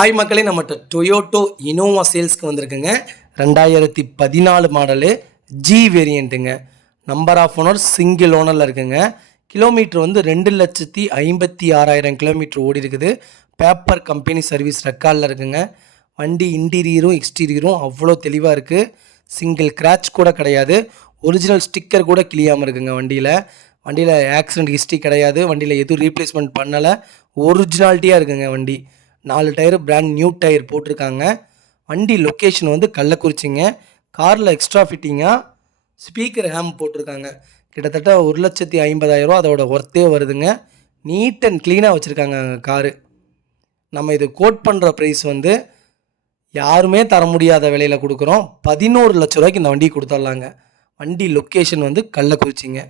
Hi மக்களே, நம்மகிட்ட Toyota Innova சேல்ஸ்க்கு வந்திருக்குங்க. 2014 மாடலு ஜி வேரியண்ட்டுங்க. நம்பர் ஆஃப் ஓனர் சிங்கிள் ஓனரில் இருக்குங்க. கிலோமீட்டர் வந்து 2,56,000 கிலோமீட்டர் ஓடி இருக்குது. பேப்பர் கம்பெனி சர்வீஸ் ரெக்கார்டில் இருக்குங்க. வண்டி இன்டீரியரும் எக்ஸ்டீரியரும் அவ்வளோ தெளிவாக இருக்குது. சிங்கிள் கிராச் கூட கிடையாது. ஒரிஜினல் ஸ்டிக்கர் கூட கிளியாமல் இருக்குங்க. வண்டியில் ஆக்சிடென்ட் ஹிஸ்ட்ரி கிடையாது. வண்டியில் எதுவும் ரீப்ளேஸ்மெண்ட் பண்ணலை. ஒரிஜினாலிட்டியாக இருக்குங்க. வண்டி 4 டயரு பிராண்ட் நியூ டயர் போட்டிருக்காங்க. வண்டி லொக்கேஷன் வந்து கள்ளக்குறிச்சிங்க. காரில் எக்ஸ்ட்ரா ஃபிட்டிங்காக ஸ்பீக்கர் ஹேம் போட்டிருக்காங்க. கிட்டத்தட்ட 1,50,000 அதோட ஒர்த்தே வருதுங்க. நீட் அண்ட் க்ளீனாக வச்சுருக்காங்க காரு. நம்ம இது கோட் பண்ணுற ப்ரைஸ் வந்து யாருமே தர முடியாத விலையில் கொடுக்குறோம். 11 லட்ச ரூபாய்க்கு இந்த வண்டி கொடுத்துடலாங்க. வண்டி லொக்கேஷன் வந்து கள்ளக்குறிச்சிங்க.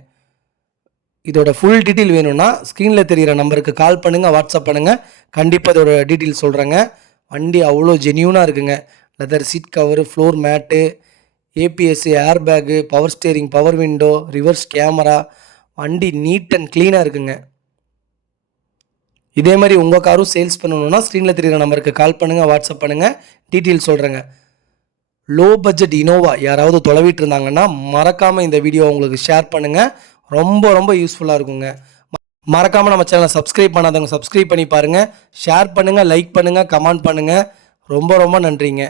இதோட ஃபுல் டீட்டெயில் வேணும்னா ஸ்க்ரீனில் தெரிகிற நம்பருக்கு கால் பண்ணுங்கள், வாட்ஸ்அப் பண்ணுங்கள். கண்டிப்பாக இதோட டீட்டெயில் சொல்கிறேங்க. வண்டி அவ்வளோ ஜென்யூனாக இருக்குங்க. Leather seat cover, floor mat, ABS, air bag, power steering, power window, reverse camera. வண்டி நீட் அண்ட் க்ளீனாக இருக்குங்க. இதே மாதிரி உங்கள் காரும் சேல்ஸ் பண்ணணுன்னா ஸ்க்ரீனில் தெரிகிற நம்பருக்கு கால் பண்ணுங்கள், வாட்ஸ்அப் பண்ணுங்கள். டீட்டெயில் சொல்கிறேங்க. லோ பட்ஜெட் இனோவா யாராவது தொலைவிட்டு இருந்தாங்கன்னா மறக்காமல் இந்த வீடியோ உங்களுக்கு ஷேர் பண்ணுங்கள். ரொம்ப யூஸ்ஃபுல்லாக இருக்குங்க. மறக்காமல் நம்ம சேனலை சப்ஸ்கிரைப் பண்ணாதவங்க சப்ஸ்கிரைப் பண்ணி பாருங்கள். ஷேர் பண்ணுங்கள், லைக் பண்ணுங்கள், கமெண்ட் பண்ணுங்கள். ரொம்ப நன்றிங்க.